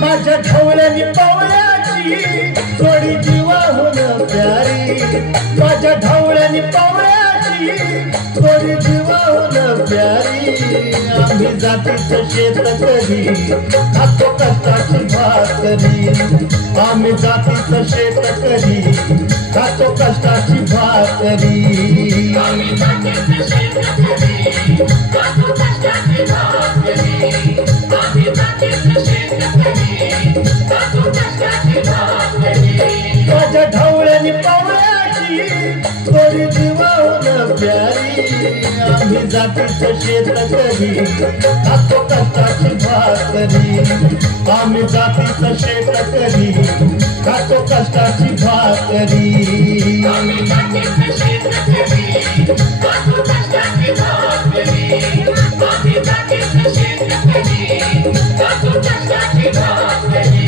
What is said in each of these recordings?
माझ्या ढवळ्यानी पावळ्याची थोडी जीवाहून प्यारी, माझ्या ढवळ्यानी पावळ्याची थोडी जीवाहून प्यारी। आम्ही जातीचं शेतकरी खातो कष्टाची भाकरी, आम्ही जातीचं शेतकरी खातो कष्टाची भाकरी। आम्ही जातीचं शेतकरी खातो कष्टाची भाकरी, आम्ही जातीचं शेतकरी खातो कष्टाची भाकरी। माझ्या ढवळ्यानी पावळ्याची थोडी जीवाहून प्यारी, आम्ही जातीचं शेतकरी खातो कष्टाची भाकरी, आम्ही जातीचं शेतकरी खातो कष्टाची भाकरी। आम्ही जातीचं शेतकरी खातो कष्टाची भाकरी, आम्ही जातीचं शेतकरी खातो कष्टाची भाकरी।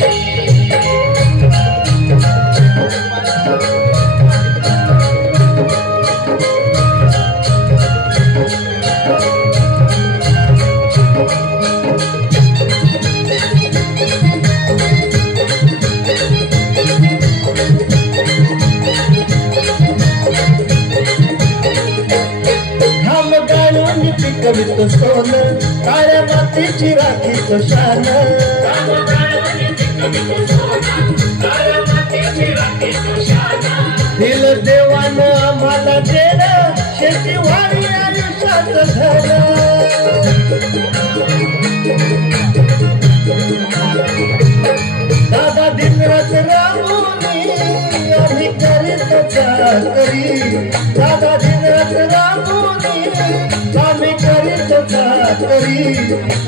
पिकवित सोनं काळ्या मातीची राखीत शान, दिल देवानं आम्हाला देणं शेती वाढी आयुष्यात धन। दादा दिनरात राबूनी आम्ही करीत चाकरी, दादा दिनरात राबूनी आम्ही करीत चाकरी।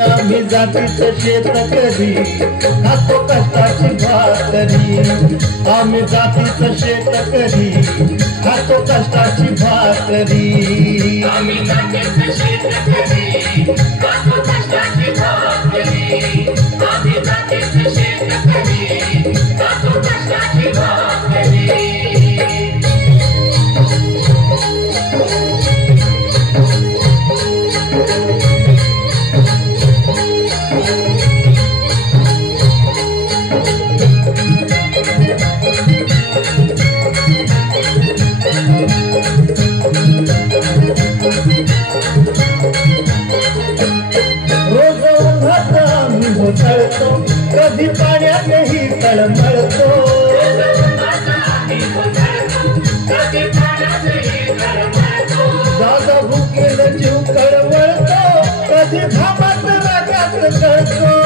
आम्ही जातीचं शेतकरी खातो कष्टाची भाकरी, आम्ही जातीचं शेतकरी खातो कष्टाची भाकरी। आम्ही जातीचं शेतकरी खातो कष्टाची भाकरी, आम्ही जातीचं शेतकरी खातो कष्टाची भाकरी। रोज उन्हात आम्ही होतळतो, कधी पाण्यातही तळमळतो, दादा भुकेल जीव कळवळतो, कधी घामात रागात कळतो।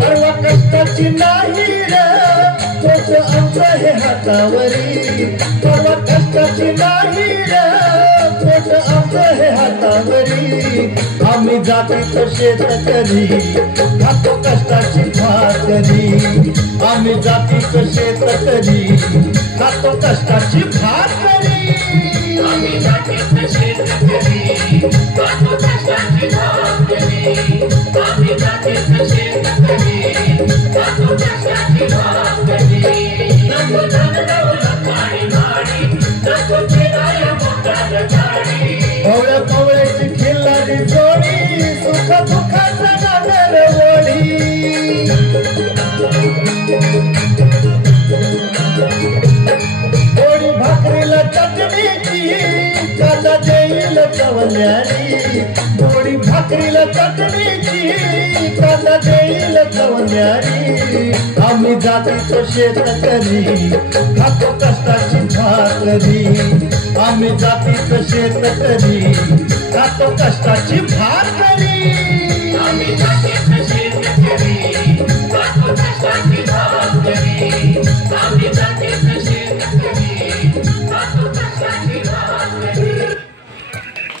परवा कष्टाची नाही रे तोच आमचं हे हातावरी, परवा कष्टाची नाही रे तोच आमचं हे हातावरी। आम्ही जातीचं शेतकरी खातो कष्टाची भाकरी, आम्ही जातीचं शेतकरी खातो कष्टाची भाकरी। आम्ही जातीचं शेतकरी खातो कष्टाची भाकरी, आम्ही जातीचं शेतकरी खातो कष्टाची भाकरी। नको धन दौलत गाडी गाडी, नको फिराया मोटार गाडी, पवळ्या पवळ्याची खिल्लारी जोडी, सुख दुःखाचं नागर ओढी। थोडी भाकरीला चटणीची कांदा देईल चवल्यारी, थोडी भाकरीला चटणीची कांदा देईल चवल्यारी। आम्ही जातीचं शेतकरी खातो कष्टाची भाकरी, आम्ही जातीचं शेतकरी खातो कष्टाची भाकरी।